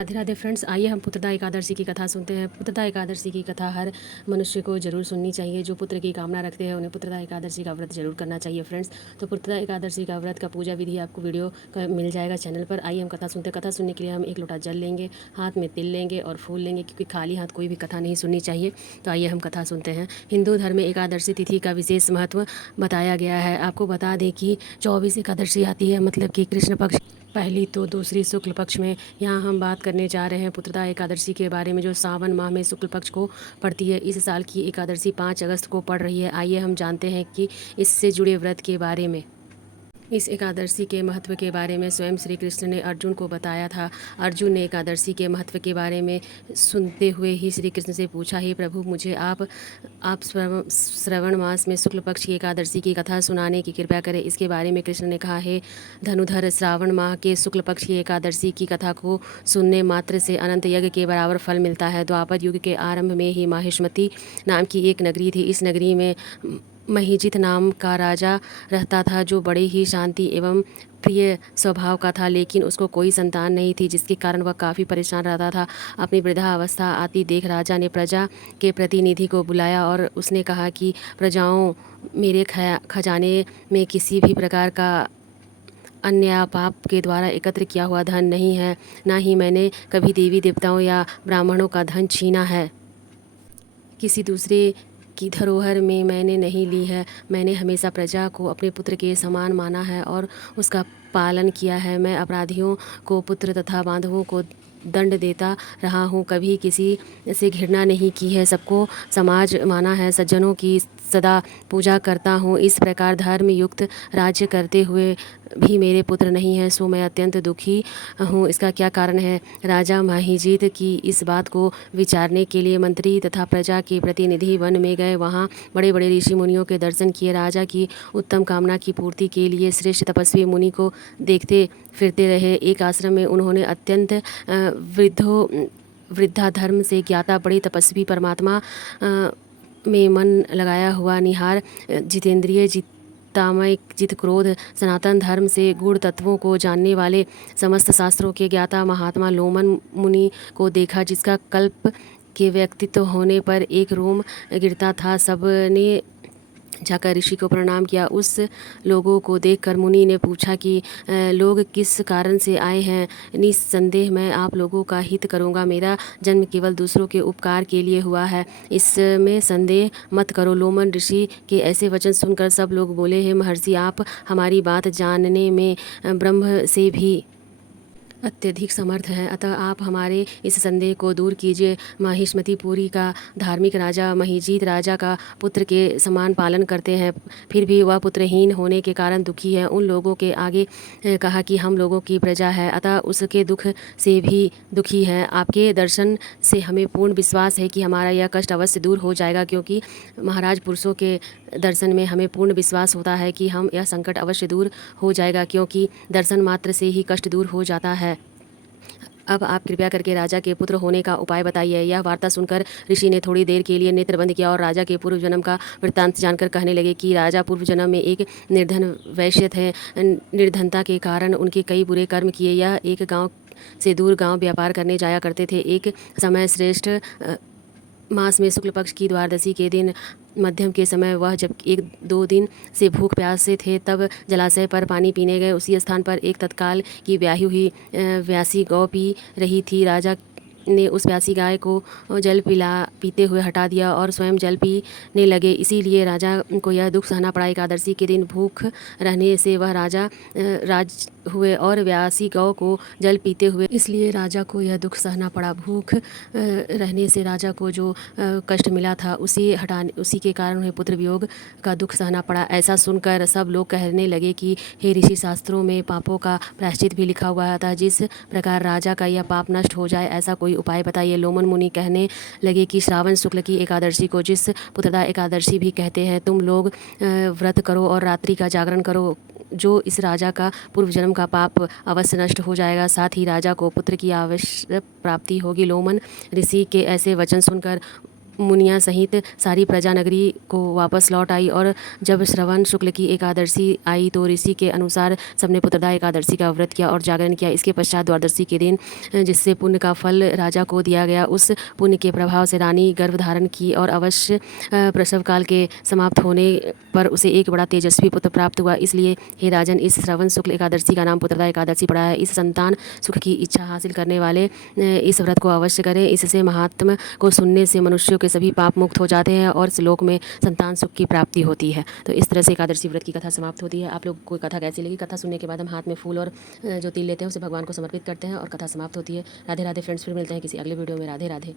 Radhe Radhe friends, आइए हम पुत्रदा एकादशी की कथा सुनते हैं। पुत्रदा एकादशी की कथा हर मनुष्य को जरूर सुननी चाहिए। जो पुत्र की कामना रखते हैं उन्हें पुत्रदा एकादशी का व्रत जरूर करना चाहिए फ्रेंड्स। तो पुत्रदा एकादशी का व्रत का पूजा विधि आपको वीडियो का मिल जाएगा चैनल पर। आइए हम कथा सुनते हैं। कथा सुनने के लिए हम 1 लोटा जल लेंगे, हाथ में तिल लेंगे और फूल लेंगे, क्योंकि खाली हाथ कोई भी कथा नहीं सुननी चाहिए। तो आइए हम कथा सुनते हैं। हिंदू धर्म में एकादशी तिथि का विशेष महत्व बताया गया है। आपको बता दें कि 24 एकादशी आती है, मतलब कि कृष्ण पक्ष पहली तो दूसरी शुक्ल पक्ष में। यहाँ हम बात करने जा रहे हैं पुत्रदा एकादशी के बारे में, जो सावन माह में शुक्ल पक्ष को पड़ती है। इस साल की एकादशी 5 अगस्त को पड़ रही है। आइए हम जानते हैं कि इससे जुड़े व्रत के बारे में। इस एकादशी के महत्व के बारे में स्वयं श्री कृष्ण ने अर्जुन को बताया था। अर्जुन ने एकादशी के महत्व के बारे में सुनते हुए ही श्री कृष्ण से पूछा, हे प्रभु, मुझे आप श्रवण मास में शुक्ल पक्ष की एकादशी की कथा सुनाने की कृपा करें। इसके बारे में कृष्ण ने कहा, हे धनुधर, श्रावण माह के शुक्ल पक्ष की एकादशी की कथा को सुनने मात्र से अनंत यज्ञ के बराबर फल मिलता है। द्वापर युग के आरंभ में ही माहिष्मती नाम की एक नगरी थी। इस नगरी में महीजित नाम का राजा रहता था, जो बड़े ही शांति एवं प्रिय स्वभाव का था, लेकिन उसको कोई संतान नहीं थी, जिसके कारण वह काफ़ी परेशान रहता था। अपनी वृद्धावस्था आती देख राजा ने प्रजा के प्रतिनिधि को बुलाया और उसने कहा कि प्रजाओं, मेरे खजाने में किसी भी प्रकार का अन्य पाप के द्वारा एकत्र किया हुआ धन नहीं है, ना ही मैंने कभी देवी देवताओं या ब्राह्मणों का धन छीना है। किसी दूसरे की धरोहर में मैंने नहीं ली है। मैंने हमेशा प्रजा को अपने पुत्र के समान माना है और उसका पालन किया है। मैं अपराधियों को पुत्र तथा बांधवों को दंड देता रहा हूँ, कभी किसी से घृणा नहीं की है, सबको समाज माना है, सज्जनों की सदा पूजा करता हूँ। इस प्रकार धर्म युक्त राज्य करते हुए भी मेरे पुत्र नहीं हैं, सो मैं अत्यंत दुखी हूँ। इसका क्या कारण है? राजा माहिजीत की इस बात को विचारने के लिए मंत्री तथा प्रजा के प्रतिनिधि वन में गए। वहाँ बड़े बड़े ऋषि मुनियों के दर्शन किए। राजा की उत्तम कामना की पूर्ति के लिए श्रेष्ठ तपस्वी मुनि को देखते फिरते रहे। एक आश्रम में उन्होंने अत्यंत वृद्धा धर्म से ज्ञाता बड़े तपस्वी परमात्मा में मन लगाया हुआ निहार जितेंद्रिय तामय जित क्रोध सनातन धर्म से गुण तत्वों को जानने वाले समस्त शास्त्रों के ज्ञाता महात्मा लोमन मुनि को देखा, जिसका कल्प के व्यक्तित्व होने पर एक रोम गिरता था। सबने जाकर ऋषि को प्रणाम किया। उस लोगों को देखकर मुनि ने पूछा कि लोग किस कारण से आए हैं? निस्संदेह मैं आप लोगों का हित करूंगा। मेरा जन्म केवल दूसरों के उपकार के लिए हुआ है, इसमें संदेह मत करो। लोमन ऋषि के ऐसे वचन सुनकर सब लोग बोले, हे महर्षि, आप हमारी बात जानने में ब्रह्म से भी अत्यधिक समर्थ हैं, अतः आप हमारे इस संदेह को दूर कीजिए। माहिष्मतीपुरी का धार्मिक राजा महीजीत राजा का पुत्र के समान पालन करते हैं, फिर भी वह पुत्रहीन होने के कारण दुखी है। उन लोगों के आगे कहा कि हम लोगों की प्रजा है, अतः उसके दुख से भी दुखी है। आपके दर्शन से हमें पूर्ण विश्वास है कि हमारा यह कष्ट अवश्य दूर हो जाएगा, क्योंकि महाराज पुरुषों के दर्शन में हमें पूर्ण विश्वास होता है कि हम यह संकट अवश्य दूर हो जाएगा, क्योंकि दर्शन मात्र से ही कष्ट दूर हो जाता है। अब आप कृपया करके राजा के पुत्र होने का उपाय बताइए। यह वार्ता सुनकर ऋषि ने थोड़ी देर के लिए नेत्र बंद किया और राजा के पूर्व जन्म का वृत्तांत जानकर कहने लगे कि राजा पूर्व जन्म में एक निर्धन वैश्य थे। निर्धनता के कारण उनके कई बुरे कर्म किए। यह एक गांव से दूर गांव व्यापार करने जाया करते थे। एक समय श्रेष्ठ मास में शुक्ल पक्ष की द्वादशी के दिन मध्यम के समय वह जब 1-2 दिन से भूख प्यास से थे, तब जलाशय पर पानी पीने गए। उसी स्थान पर एक तत्काल की ब्याही हुई व्यासी गौ पी रही थी। राजा ने उस प्यासी गाय को जल पीते हुए हटा दिया और स्वयं जल पीने लगे। इसीलिए राजा को यह दुख सहना पड़ा। एकादशी के दिन भूख रहने से वह राज हुए और व्यासी गौ को जल पीते हुए, इसलिए राजा को यह दुख सहना पड़ा। भूख रहने से राजा को जो कष्ट मिला था, उसी के कारण उन्हें पुत्र वियोग का दुख सहना पड़ा। ऐसा सुनकर सब लोग कहने लगे कि हे ऋषि, शास्त्रों में पापों का प्रायश्चित भी लिखा हुआ था, जिस प्रकार राजा का यह पाप नष्ट हो जाए, ऐसा कोई उपाय बताइए। लोमन मुनि कहने लगे कि श्रावण शुक्ल की एकादशी को, जिस पुत्रदा एकादशी भी कहते हैं, तुम लोग व्रत करो और रात्रि का जागरण करो, जो इस राजा का पूर्व जन्म का पाप अवश्य नष्ट हो जाएगा, साथ ही राजा को पुत्र की अवश्य प्राप्ति होगी। लोमन ऋषि के ऐसे वचन सुनकर मुनिया सहित सारी प्रजा नगरी को वापस लौट आई। और जब श्रवण शुक्ल की एकादशी आई तो ऋषि के अनुसार सबने पुत्रदा एकादशी का व्रत किया और जागरण किया। इसके पश्चात द्वादशी के दिन जिससे पुण्य का फल राजा को दिया गया, उस पुण्य के प्रभाव से रानी गर्भ धारण की और अवश्य प्रसव काल के समाप्त होने पर उसे एक बड़ा तेजस्वी पुत्र प्राप्त हुआ। इसलिए हे राजन, इस श्रवण शुक्ल एकादशी का नाम पुत्रदा एकादशी पड़ा है। इस संतान सुख की इच्छा हासिल करने वाले इस व्रत को अवश्य करें। इससे महात्म को सुनने से मनुष्यों के सभी पाप मुक्त हो जाते हैं और इस लोक में संतान सुख की प्राप्ति होती है। तो इस तरह से एकादशी व्रत की कथा समाप्त होती है। आप लोग को कथा कैसी लगी? कथा सुनने के बाद हम हाथ में फूल और जो तिल लेते हैं उसे भगवान को समर्पित करते हैं और कथा समाप्त होती है। राधे राधे फ्रेंड्स, फिर मिलते हैं किसी अगले वीडियो में। राधे राधे।